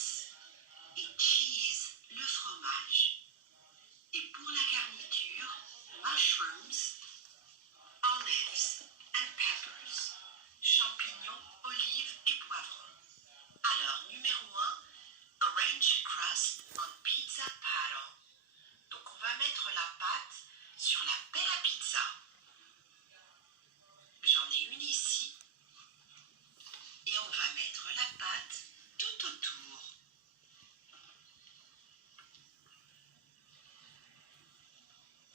sauce et cheese, le fromage. Et pour la garniture, mushrooms, olives and peppers, champignons, olives et poivrons. Alors, numéro 1, arrange crust on pizza paddle. Donc on va mettre la pâte sur la pelle à pizza. J'en ai une ici. Et on va mettre la pâte tout autour.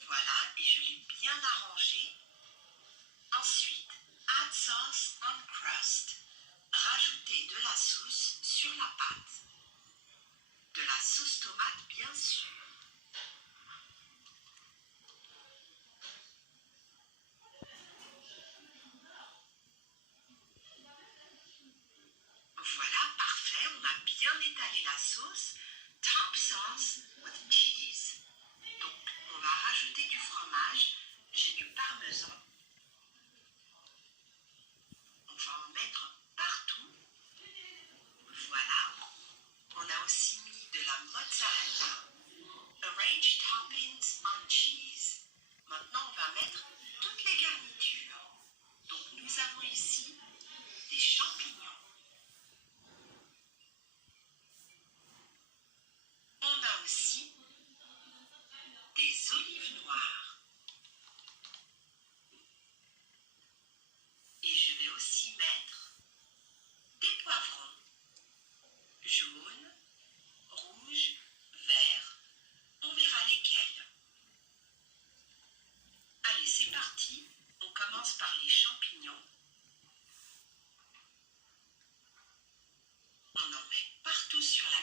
Voilà, et je l'ai bien arrangée. Ensuite, add sauce on crust. Rajoutez de la sauce sur la pâte. De la sauce tomate, bien sûr. Voilà, parfait, on a bien étalé la sauce. Top sauce with cheese. Donc, on va rajouter du fromage. J'ai du parmesan. On va en mettre partout. Voilà. On a aussi mis de la mozzarella. Arrange toppings on cheese. Maintenant, on va mettre toutes les garnitures. Donc, nous avons ici des champignons. On a aussi des olives noires. Et je vais aussi mettre des poivrons jaunes, rouges, verts. On verra lesquels. Allez, c'est parti. On commence par les champignons. On en met partout sur la